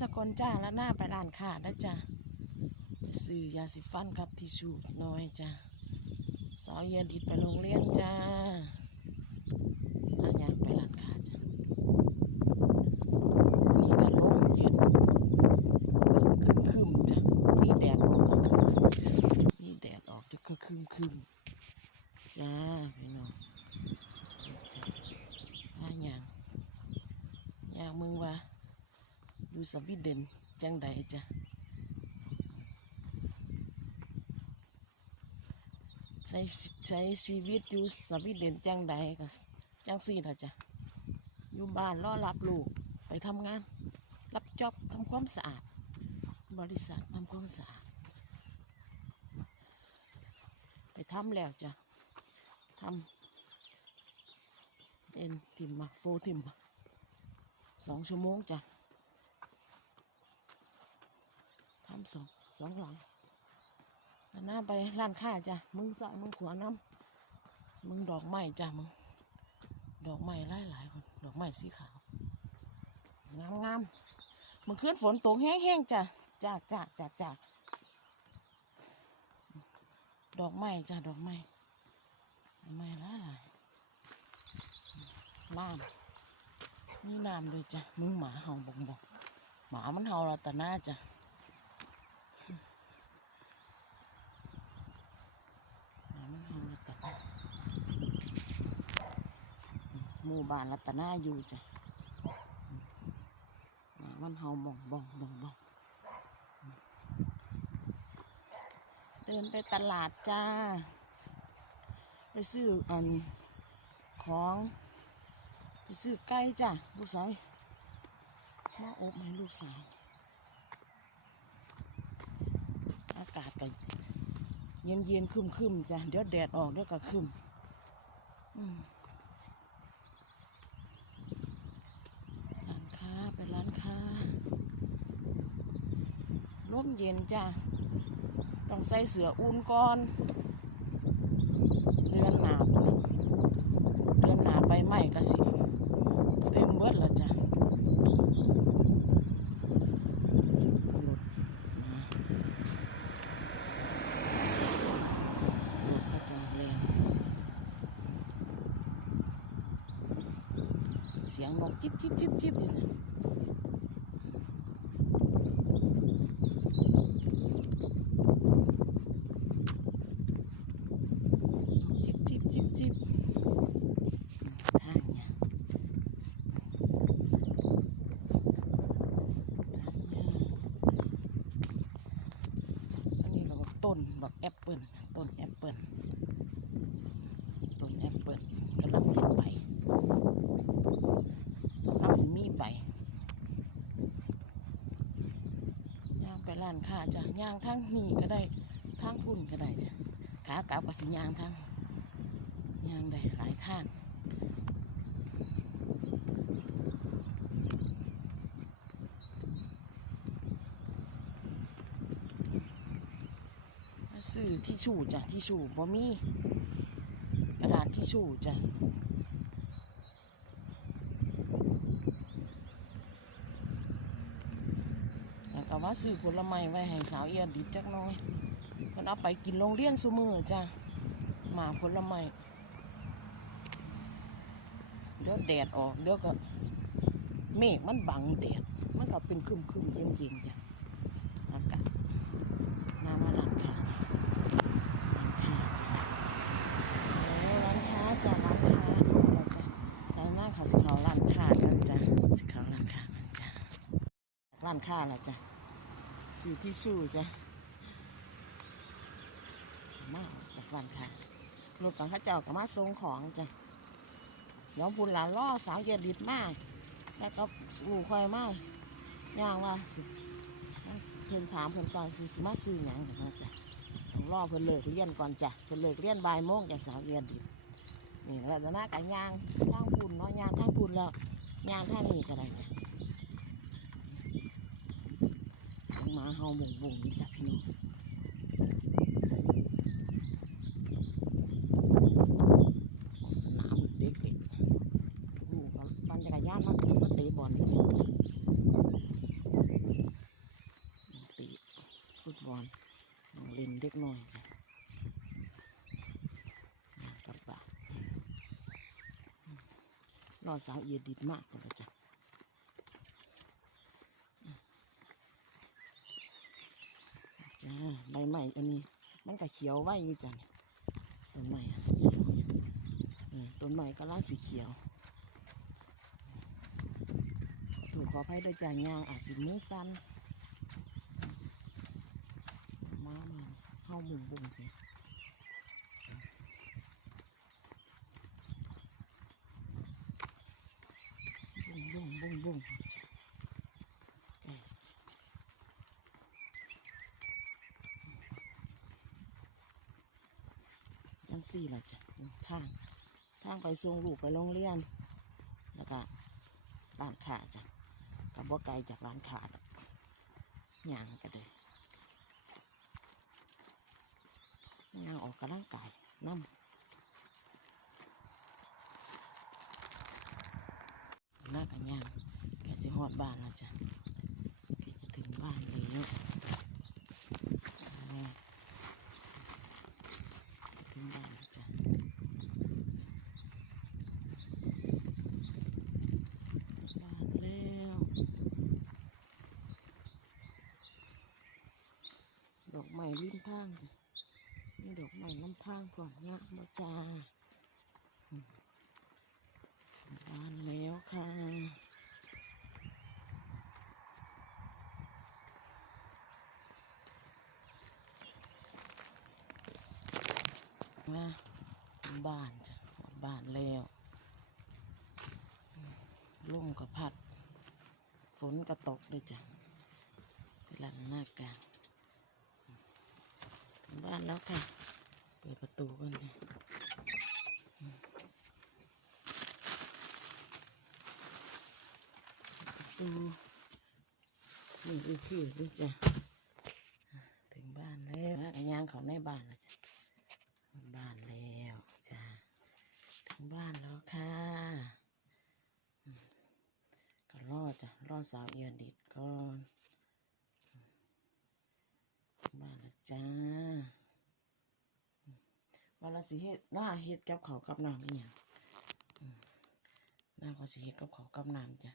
สกลจ้าแล้วหน้าไปร้านค้านะจ้ะไปซื้อยาสีฟันครับทิชชู่น้อยจ้ะสาวเย็นดิดไปโรงเรียนจ้าหน้ายางไปร้านค้าจ้ะนี่ก็ลมเย็นคึมๆจ้ะนี่แดดออกคึมๆจ้ะนี่แดดออกจะคึมคึมๆจ้าพี่น้องจ้ะหน้ายางยางมึงว่า อยู่ สวีเดนจังใดจ้ะใช้ใช้ชีวิตอยู่สวีเดนจังใดก็จังสี่ละจ้ะอยู่บ้านรอรับลูกไปทำงาน รับจ็อบทำความสะอาด บริษัททำความสะอาด ไปทำแล้วจ้ะทำเอ็นทิมมาโฟทิมมาสองชั่วโมงจ้ะ ทำ สองสองหลังหน้าไปร้านค้าจ้ะมึงสายมึงขวาน้ำมึงดอกไม้จ้ะมึงดอกไม้หลายหลายคนดอกไม้สีขาวงามงามมึงขึ้นฝนตกแห้งๆจ้ะจากจากจากจากดอกไม้จ้ะดอกไม้ดอกไม้หลายหลายน้ำนี่น้ำเลยจ้ะมึงหมาเห่าบงบงหมามันเห่าเราแต่หน้าจ้ะ หามันเฮารัตนา หมู่บ้านรัตนาอยู่จ้ะมันเฮาบ่องบ่องบ่องบ่องเดินไปตลาดจ้า ไปซื้ออันของไปซื้อไก่จ้ะลูกสาวมาอบให้ลูกสาวอากาศก็เย็นเย็นคึมคึมจ้ะเดี๋ยวแดดออกเดี๋ยวก็คึมอืมร้านค้าไป ร้านค้าร่มเย็นจ้ะ ต้องใส่เสืออุ่นก่อน เดือนหนาไปเดือนหนาไปไหมก็สิ เต็มเบิดแล้วจ้ะรถมารถเขาจะแรงเสียงนกจิบจิบจิบจิบอยู่สิจิบจิบจิบจิบทางเนี่ยทางเนี่ยอันนี้เราก็ต้นแบบแอปเปิลต้นแอปเปิล ต้นแอปเปิลกำลังเป็นใบเอาสิมีใบย่างไปร้านค้าจ้ะย่างนี่ก็ได้ทั้งพุ่นก็ได้จ้ะขากลับกับสิยางทั้งยางได้หลายทางซื้อที่ชู่จ้ะที่ชู่บ่มีกระดาษทิชชู่จ้ะ ว่าซื้อผลไม้ไว้ให้สาวเอียดิบจักน้อยเพิ่นเอาไปกินโรงเรียนซุมือจ้ะหมาผลไม้เดี๋ยวแดดออกเดี๋ยวก็เมฆมันบังแดดมันก็เป็นครึมครึมเย็นเย็นจ้ะอากาศน้ำมาหลับค่ะหลับค่ะจ้ะโอ้ร้านค้าจ้ะร้านค้าเอาละจ้ะร้านหน้าสิเขาร้านค้ากันจ้ะสิเขาร้านค้ากันจ้ะร้านค้าละจ้ะ สีที่ชู่จ้ะมาจากร้านค้ารถของข้าเจ้าก็มาส่งของจ้ะเดี๋ยวพุ่นหลานล่อสาวเย็นดิดมาก แล้วก็ลูกคอยมากย่างว่าเพิ่นถามเพิ่นก่อนสิสิมาซื้อหยังนะจ้ะต้องรอเพิ่นเลิกเรียนก่อนจ้ะเพิ่นเลิกเรียนบ่ายโมงจากสาวเรียนดินี่แล้วจะน่ากันยางทางพุ่นเนาะยางทางพุ่นแล้วยางทางนี้ก็ได้จ้ะ เฮาบ่งบ่งจับพี่น้องสนามเด็กเลยลูกปั่นจักรยานมาเตะบอลเตะบอลลงลินเด็กน้อยจ้ะกลับบ้ารอสาวเย็นดิดมากเลยจ้ะ อันนี้ มันก็เขียวไว้อยู่จ้ะเนี่ยต้นไม้เขียวต้นไม้ก็ล่างสีเขียวถูกขออภัยโดวยจ่ายยางอาจสิมือสั้นมามาเข้ามุมบุ่มไปบุ้งบุ้งบุ้งบุ้งจ้ะเอ้ยยังสี่ละ จ้ะทางทางไปส่งลูกไปโรงเรียน แล้วก็ร้านค้าจ้ะกับว่าไกลจากร้านค้าดย่างกันเลยย่างออกกำลังกายน้ำน่ากันย่างแกสิฮอดบ้านแล้วจ้ะแกจะถึงบ้านแล้วอ่าถึงบ้านแล้วจ้ะบ้านแล้ว ดอกไม้ ริมทางจ้ะนี่ดอกไม้น้ำทางก่อนงะมาจ้าบานแล้วค่ะมาบานจ้ะบานแล้วอืมลมก็พัด ฝนก็ตกเลยจ้ะหลังหน้ากลาง บ้านแล้วค่ะ เปิดประตูกันจ้ะประตูนี่ดูคือด้วยจ้ะถึงบ้านแล้วนะยางเขาในบ้านแล้วจ้ะบ้านแล้วจ้ะถึงบ้านแล้วค่ะก็รอจ้ะรอสาวเอียดิดก่อนบ้านแล้วจ้า ว่าเราสิเฮ็ดหน้าเฮ็ดกับเขากับน้ำอีหยังหน้าก็สิเฮ็ดกับเขากับน้ำจ้ะ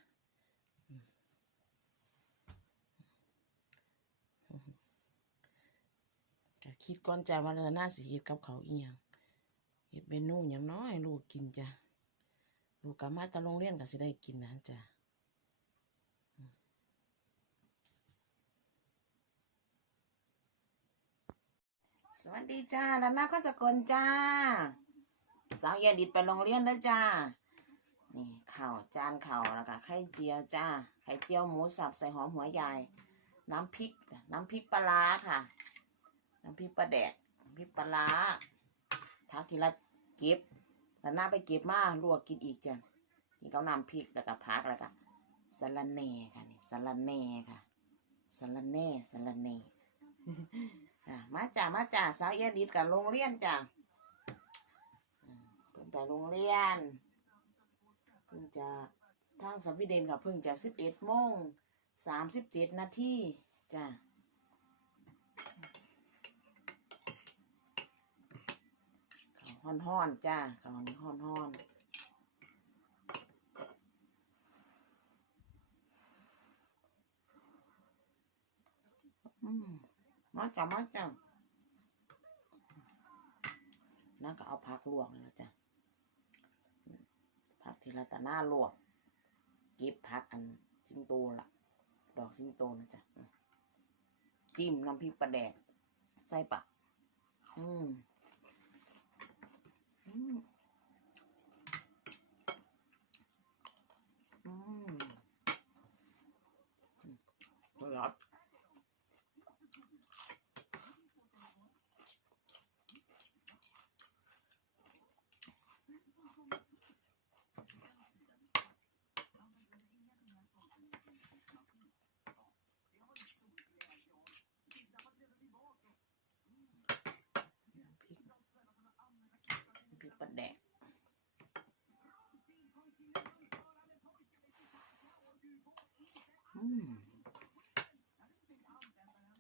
ก็คิดก่อนจ้ะว่าเราหน้าสิเฮ็ดกับเขาอีหยังเฮ็ดเมนูอย่างน้อยลูกกินจ้ะลูกกลับมาตะโรงเรียนก็สิได้กินนะจ้ะ สวัสดีจ้าแล้วหน้าก็สกลจ้า สาวเย็นดิดไปโรงเรียนแล้วจ้า นี่ข้าวจานข้าวแล้วก็ไข่เจียวจ้า ไข่เจียวหมูสับใส่หอมหัวใหญ่ น้ำพริก น้ำพริกปลาค่ะ น้ำพริกปลาแดกน้ำพริกปลาร้าทักทีละเก็บแล้วหน้าไปเก็บมาลวกกินอีกจ้ะนี่ก็น้ำพริกแล้วก็พักแล้วก็สะระแหน่ค่ะนี่สะระแหน่ค่ะสะระแหน่สะระแหน่ มาจ้ามาจ้าสาวเอียดิดกับโรงเรียนจ้าเพิ่งไปโรงเรียน เพิ่งจะทางสวีเดนกับเพิ่งจะสิบเอ็ดโมงสามสิบเจ็ดนาทีจ้าข้าวฮ้อนจ้าข้าวนี้ฮ้อนอืม มาจ้ะมาจ้ะนั่นก็เอาผักลวกนะจ้ะผักทีละตะหน้าลวกเก็บผักอันสิงโตละดอกสิงโตนะจ๊ะจิ้มน้ำพริกปลาแดกใส่ปะอืม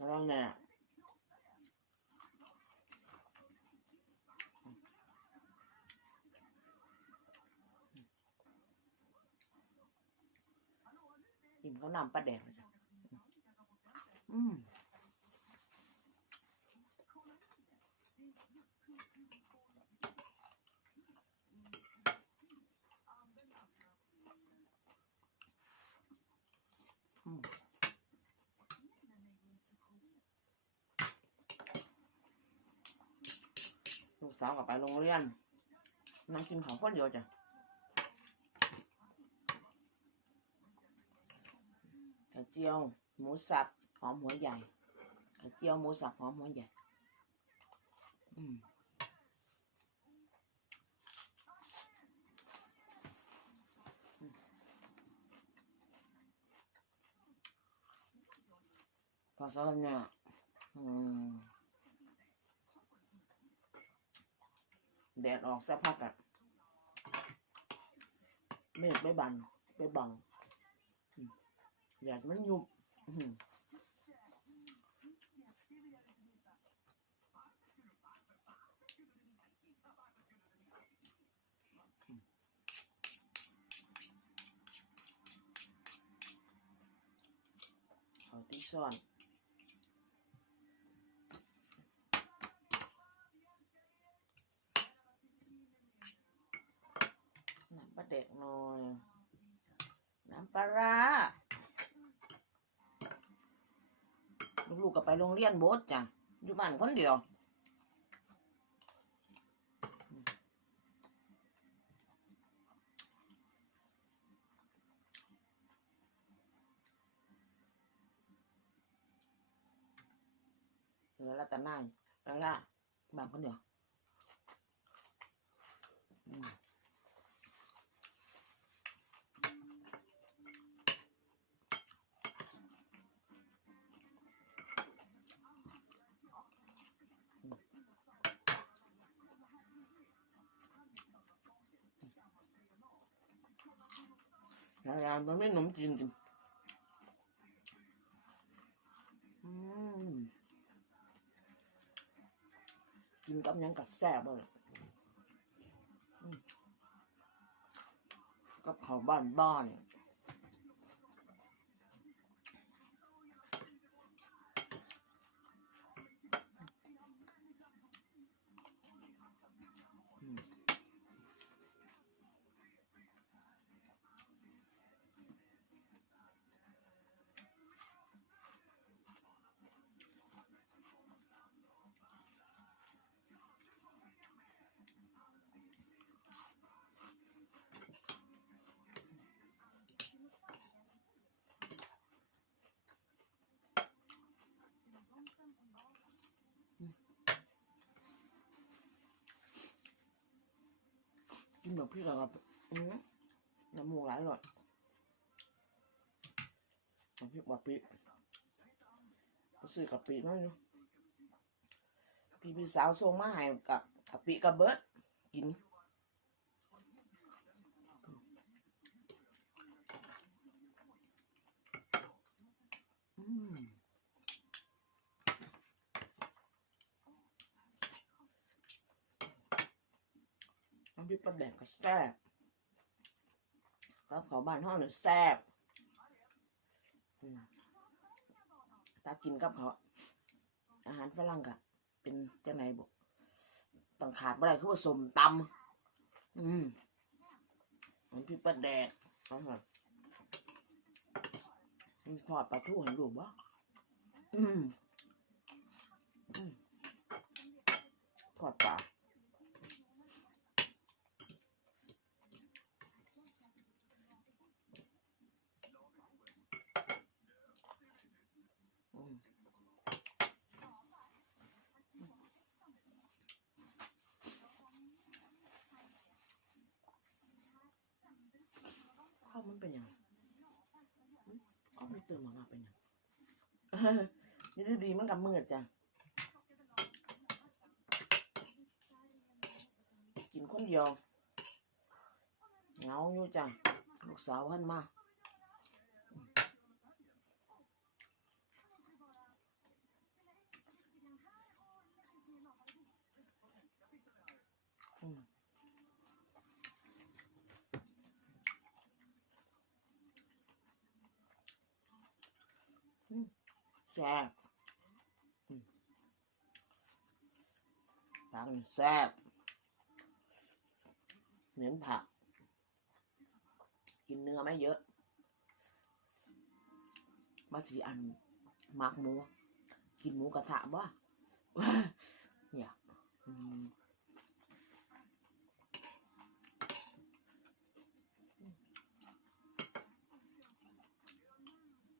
ร้องไงอะกินเขานำปลาแดงมาจ้ะอืม ลูกสาวกลับไปโรงเรียนนั่งกินของคนเดียวจ้ะไข่เจียว หมูสับหอมหัวใหญ่ไข่เจียวหมูสับหอมหัวใหญ่อืมพอสลัดเนี่ยอืม แดดออกสักพักอะเมฆไม่บันไม่บังอยากจะมันยุบอื้อหือเอาที่ซ่อน น้ำปลาเด็กหน่อย น้ำปลาร้า ลูกๆก็ไปโรงเรียนโบสจ้ะอยู่บ้านคนเดียวเหลือละแต่นายแล้วละบ้านคนเดียวอื มันไม่นมจีนกินอืมกินกับยังกับแซ่บเลยกับข้าวบ้านบ้าน แบบพี่กับอืมน้ำมูกไหลเลยน้ำพริกบะปิก็ซื้อกะปิน้อยอยู่พี่พี่สาวส่งมาให้กับกะปิกับเบิร์ดกินอืมำพริกปลาแดกก็แซ่บแล้วขาบ้านห้องเนี่ยแซ่บอืมถ้ากินกับเขาวอาหารฝรั่งกะเป็นจังไหนบุต้องขาดไม่ได้คือว่าสมตำอืมน้ำพริกปลาแดกอาเถอะมีทอดปลาทูเห็นรูปบ่อืมอืมทอดปลา อืมข้าวมันเป็นยังไงหึ ข้าวไม่เติมหมาเป็นยังนี่ดีๆมันกับมือจ้ะ กินคนเดียวเหงาอยู่จ้ะ ลูกสาวหันมา แซ่บอืมผักนี่แซ่บเน้นผัก กินเนื้อไม่เยอะ มาสีอันมักหมู กินหมูกระทะบ่เนี่ยอืม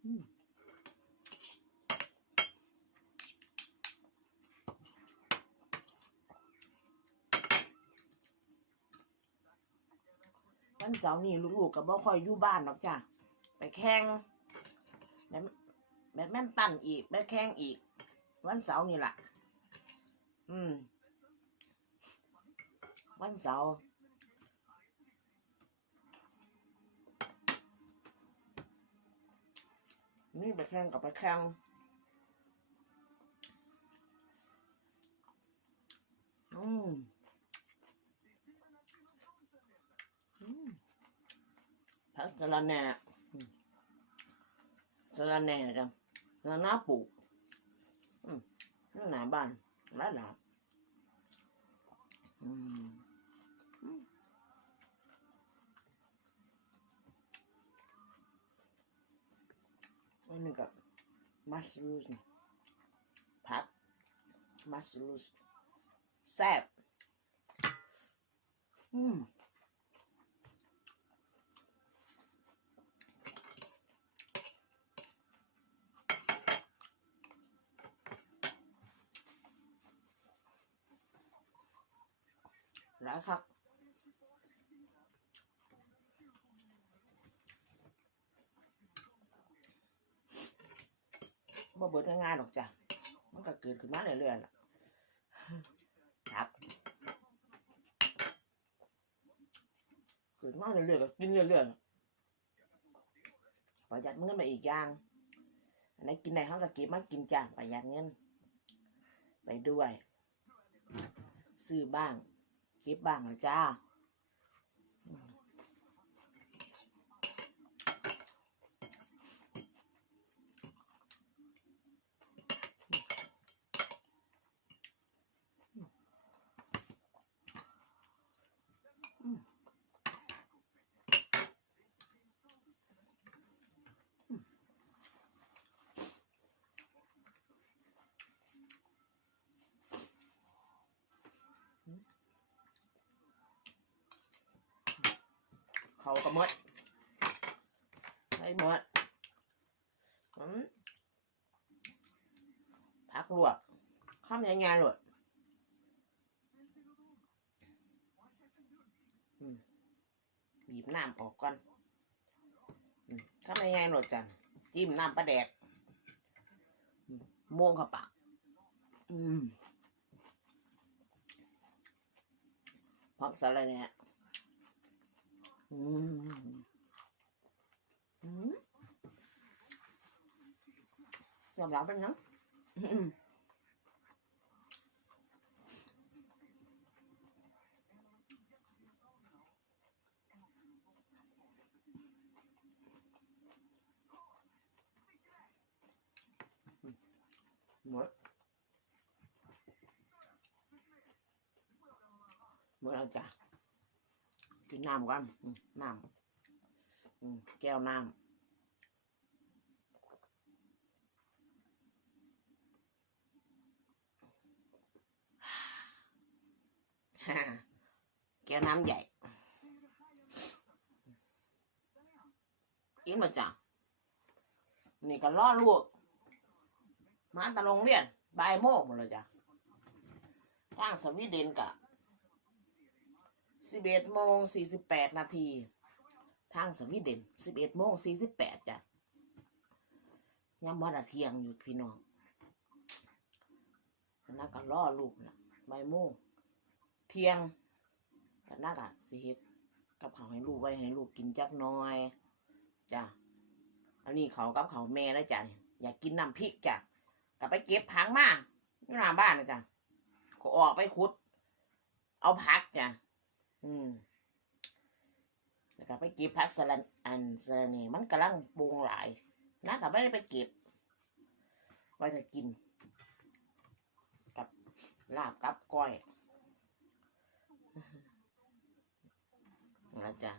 อืมวัน เสาร์นี้ลูกๆกับบ่ค่อยอยู่บ้านหรอกจ้ะไปแข่งแบดแบดแม่นตันอีกไปแข่งอีก วันเสาร์นี่แหละอืม วันเสาร์นี่ไปแข่งกับไปแข่งอืมอืมพัก สะระแหน่สะระแหน่จ้ะสะระน้าปลูกอืมหน้าบ้านหลายหลาอืมอันนี้กับมัสลูสผักมัสลูสแซ่บอืม ครับบ่เบิดง่ายๆหรอกจ้ะ มันก็เกิดขึ้นมาเรื่อยๆล่ะครับ เกิดมาเรื่อยๆก็กินเรื่อยๆประหยัดเงินไปอีกอย่างอันไหนกินได้เขาก็เก็บมากินจ้ะประหยัดเงินไปด้วย ซื้อบ้าง คลิปบ้างนะจ้า เขาก็หมดให้หมดอืมพักลวกข้ามยังไงลวกบีบน้ำออกก่อนข้ามยังไงลวกจังจิ้มน้ำปลาแดกม่วงเข้าปากอืมพักสลัดเนี่ย อืมอืมยอมรับเป็นเนาะอืมหมดหมดแล้วจ้ะ กิ น้ำก่อนน้ำแก้วน้ำฮ่าแก้วน้ำใหญ่กินมาจ้ะนี่ก็ล่อลูก มาตะลงเรียนบ่ายโมงหมดเลยจ้ะทางสวีเดนกะ สิบเอ็ดโมงสี่สิบแปดนาที ทางสวีเดนสิบเอ็ดโมงสี่สิบแปดจ้ะยังมาเที่ยงอยู่พี่น้องนักก็ล่อลูกนะใบโมงเที่ยงแต่นักอะสิเฮ็ดกับเขาให้ลูกไว้ให้ลูกกินจักน้อยจ้ะอันนี้เขากับเขาแม่แล้วจ้ะอยากกินน้ำพริกจ้ะก็ไปเก็บผักมาอยู่หน้าบ้านนะจ้ะก็ออกไปขุด เอาผักจ้ะ อืมแล้วก็ไปเก็บผักสลันอันสลันนี่มันกำลังปรุงหลายนะก็ไม่ได้ไปเก็บไว้จะกิน กับลาบกับก้อยนะจ๊ะ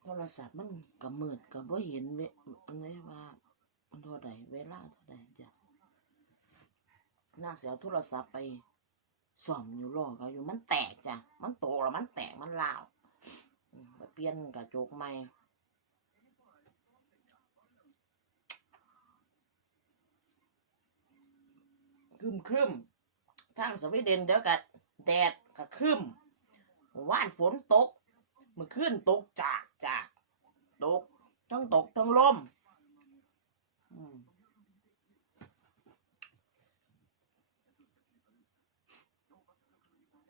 โทรศัพท์มันก็มืดก็บ่เห็นเวอันนี้ว่ามันเท่าใดเวลาเท่าใดจ้ะน่าเสียโทรศัพท์ไป ซ่อมอยู่รอก็อยู่มันแตกจ้ะ มันโตแล้วมันแตกมันลาวเปลี่ยนกระจกใหม่ครึมครึมทางสวีเดนเดี๋ยวกัแดดก็ครึมว่านฝนตกมื่อคืนตกจากจากตกทั้งตกทั้งลมอืม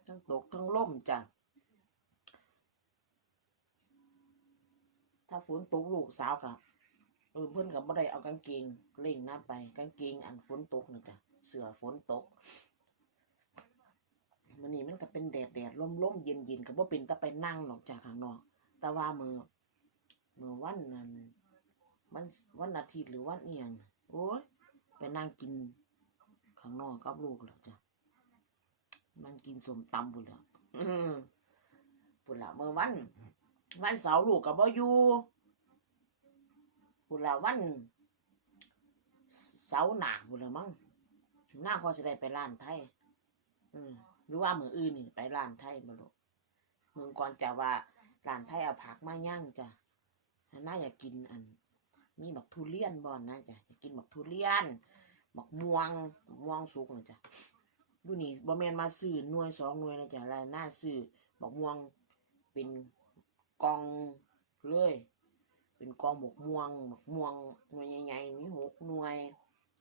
ทั้งตกทั้งลมจ้ะถ้าฝนตกลูกสาวกะเออเพิ่อนกับบ่ได้เอากางเกงเล่งน้ำไปกางเกงอันฝนตกนี่จ้ะเสื้อฝนตกมันนี้มันก็เป็นแดดแดดลมลมเย็นเย็นก็บ่เป็นตะไปนั่งหรอกจากข้างนอก แต่ว่ามือมือวันนั้นวันวันอาทิตย์หรือวันเอียงโอ้ยไปนั่งกินข้างนอกกับลูกแล้วจ้ะ นั่งกินสมตำบุญแล้วอืมบุญละเมื่อวัน วันเสาร์ลูกกับบ่อยู่บุญละวัน เสาร์หนาบุญละมั้งหน้าพอจะได้ไปร้านไทยหรือว่ามืออื่นนี่ไปร้านไทยมาลูกมึงก่อนจะว่าร้านไทยเอาผักมาย่างจ้ะน่าอยากกินอันมีหมักทุเรียนบอนนะจ้ะอยากกินหมักทุเรียนหมักม่วงหมักม่วงสุกนะจ้ะ ดูนี่บ่แมนมาซื้อหน่วยสองหน่วยนะจ้ะแล้วน่าซื้อหมักม่วงเป็นกองเลยเป็นกองหมกม่วงหมกม่วงหน่วยใหญ่ๆมีหกหน่วย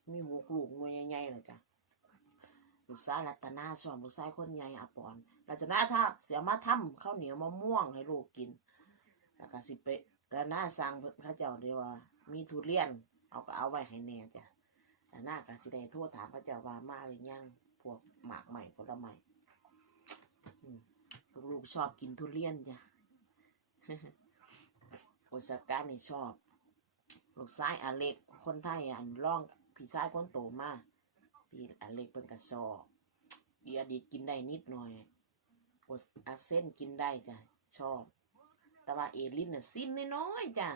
มีหกลูกหน่วยใหญ่ๆเลยจ้ะลูกสาวรัตนาชอบลูกชายคนใหญ่อปอนรัตนาถ้าเสียมาทำข้าวเหนียวมะม่วงให้ลูกกินแล้วก็สิไปแล้วน้าสั่งพิ่นเขาเจ้าเดียวว่า มีทุเรียนเอาก็เอาไว้ให้แน่จ้ะแล้วน้าก็สิได้โทั่วถามเขาเจ้าว่ามาหรือยัง วกหมากใหม่ผลไม้ลูกๆชอบกินทุเรียนจ้ะโอซาก้านี่ชอบ ลูกชายอเล็กคนไทยอันร่องพี่ชายคนโตมากพี่อเล็กเป็นกระสอบพี่อดีตกินได้นิดหน่อยโออาเส้นกินได้จ้ะชอบ แต่ว่าเอลินน่ะซิมน้อยๆจ้ะ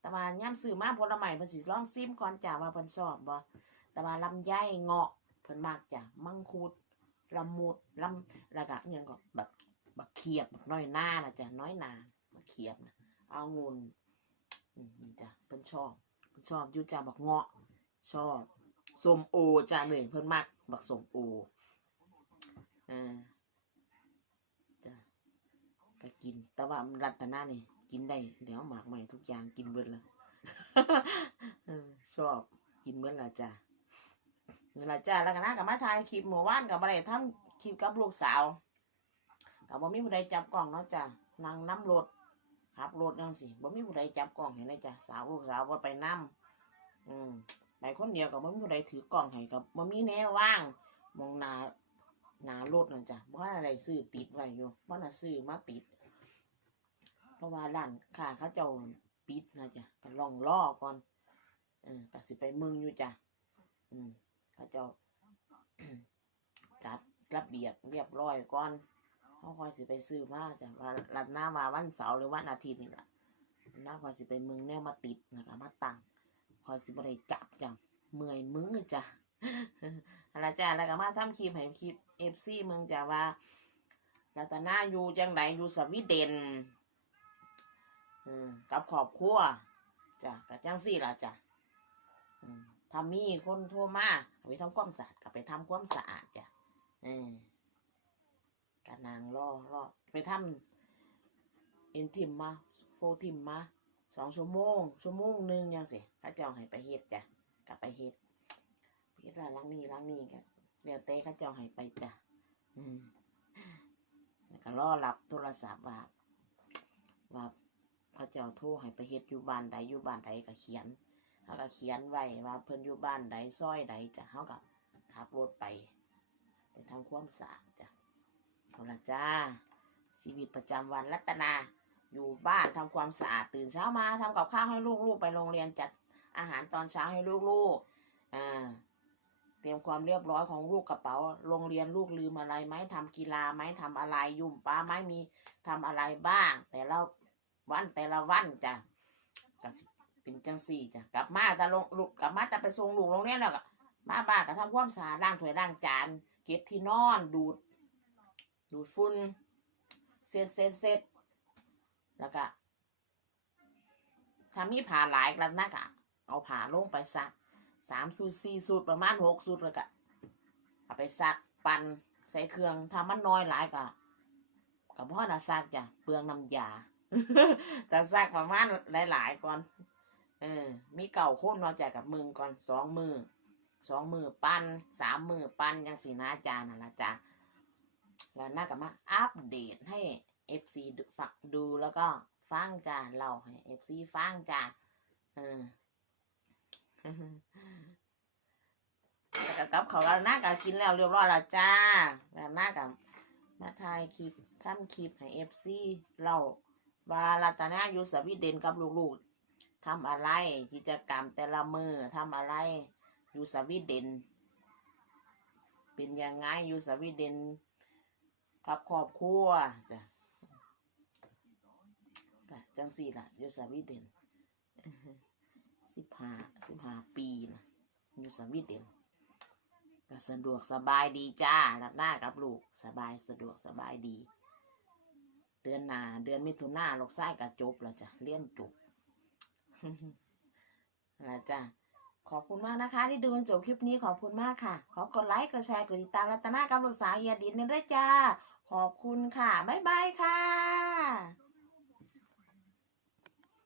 แต่ว่าย่ำซื้อมาผลไม้เพิ่นสิลองซิมก่อนจ้ะว่าเพิ่นชอบบ่แต่ว่าลำไยเงาะ เพิ่นมากจ้ะมังคุดลำมุดลำแล้วก็อิหยังก็แบบบักเขียบน้อยหน้านะจ้ะน้อยหนาบักเขียบนะเอางุนนี่จ้ะเพิ่นชอบเพิ่นชอบยู่จ้ะบักเงาะ ชอบส้มโอจ้ะเลยเพิ่นมักบักส้มโออ่าจ้ะก็กิน แต่ว่ารัตนานี่กินได้เดี๋ยวหมากใหม่ทุกอย่างกินเบิดแล้วชอบกินเบิดละจ้ะ นี่ละจ้ะแล้วก็นะกับมาถ่ายคลิปเมื่อวานกับอะไรทำคลิปกับลูกสาวกับบ่มีผู้ใดจับกล้องเนาะจ้ะนั่งน้ำรถขับรถยังสิบ่มีผู้ใดจับกล้องเห็นไหมจ้ะสาวลูกสาวบ่ไปนํอืมไปคนเดียวกับมันผู้ใดถือกล่องให้กับมันมีแนวว่างมองหนาหนารถนะจ๊ะเพราะอะไรซื้อติดไว้อยู่เพราะน่ะซื้อมาติด เพราะว่าร้านค้าเขาเจ้าปิดนะจ๊ะก็ลองล่อก่อนเออก็สิไปเมืองอยู่จ้ะอืม เขาเจ้าจัดระเบียบเรียบร้อยก่อนเขาคอยสิไปซื้อมาจ้ะว่ารัดหน้ามาวันเสาร์หรือวันอาทิตย์นี่แหละหน้าคอยสิไปมืองแนวมาติดนะคะมาตั้งคอยสิบได้จับจ้ะเมื่อยมือจ้ะอะไรจ้ะแล้วก็มาทำคลิปให้คลิปเอฟซีเมืองจ้ะว่ารัตนาอยู่จังไหนอยู่สวีเดนกับครอบครัวจ้ะกับจังซี่ล่ะจ้ะอืมถ้ามีคนโทรมา ไปทำความสะอาดก็ไปทำความสะอาดจ้ะเออกันนางรอรอไปทำเอ็นทิมมาโฟทิมมาสองชั่วโมงชั่วโมงหนึ่งยังสิพระเจ้าให้ไปเฮ็ดจ้ะกลับไปเฮ็ดเฮ็ดว่าล้างนี้ล้างนี้ก็เดี๋ยวเต้เข้าเจ้าให้ไปจ้ะอืมแล้วก็รอรับโทรศัพท์ว่าว่าพระเจ้าโทรให้ไปเฮ็ดอยู่บ้านใดอยู่บ้านใดก็เขียน เขาก็เขียนไว้ว่าเพิ่นอยู่บ้านใดซอยใดจ้ะเขาก็ขับรถไป ไปทำความสะอาดจ้ะเอาละจ้า ชีวิตประจำวันรัตนา อยู่บ้านทำความสะอาดตื่นเช้ามาทำกับข้าวให้ลูกๆ ไปโรงเรียนจัดอาหารตอนเช้าให้ลูกๆอ่าเตรียมความเรียบร้อยของลูกกระเป๋า โรงเรียนลูกลืมอะไรไหมทำกีฬาไหมทำอะไรยุ่มป้าไหมมีทำอะไรบ้าง แต่ละวันแต่ละวันจ้ะก็สิ เป็นจังสี่จ้ะกลับมาแต่ลงลูกกลับมาแต่ไปส่งลูกโรงเรียนแล้วก็มาบ้านก็ทำความสะอาดล้างถ้วยล้างจาน เก็บที่นอนดูด ดูดฝุ่นเสร็จเสร็จเสร็จแล้วก็ถ้ามีผ่าหลายกันนักอะเอาผ่าลงไปซักสามสูตรสี่สูตรประมาณหกสูตรแล้วก็เอาไปซักปั่นใส่เครื่องถ้ามันน้อยหลายก็กับพ่อนะซักจ้ะเปลืองน้ำยาแต่ซักประมาณหลายๆก่อน เออ มีเก่าโค่นมาจากกับมึงก่อนสองมือสองมือปั้นสามมือปั้นยังสีน้าจานั่นละจ้ะแล้วน่ากับมาอัปเดตให้ FC ดูฟังดูแล้วก็ฟังจ้าเล่าให้ FC ฟังจ้าเออแล้วกับเขาแล้วน่ากับกินแล้วเรียบร้อยแล้วจ้าแล้วน่ากับมาถ่ายคลิปทำคลิปให้ FC เล่าว่ารัตนาอยู่สวีเดนกับลูกๆ ทำอะไร กิจกรรมแต่ละมือทำอะไร อยู่สวีเดน เป็นยังไงอยู่สวีเดนกับครอบครัวจ้ะจังสี่ล่ะอยู่สวีเดนสิบห้าสิบห้าปีนะอยู่สวีเดนก็สะดวกสบายดีจ้ารับหน้ากับลูกสบายสะดวกสบายดี เดือนหน้าเดือนมิถุนาลูกชายก็จบแล้วจ้ะเรียนจบ นะจ้ะขอบคุณมากนะคะ ที่ดูจนจบคลิปนี้ขอบคุณมากค่ะ ขอกดไลค์กดแชร์กดติดตามรัตนากับลูกสาวเยียดินเนี่ยด้วยจ้าขอบคุณค่ะ บ๊ายบายค่ะ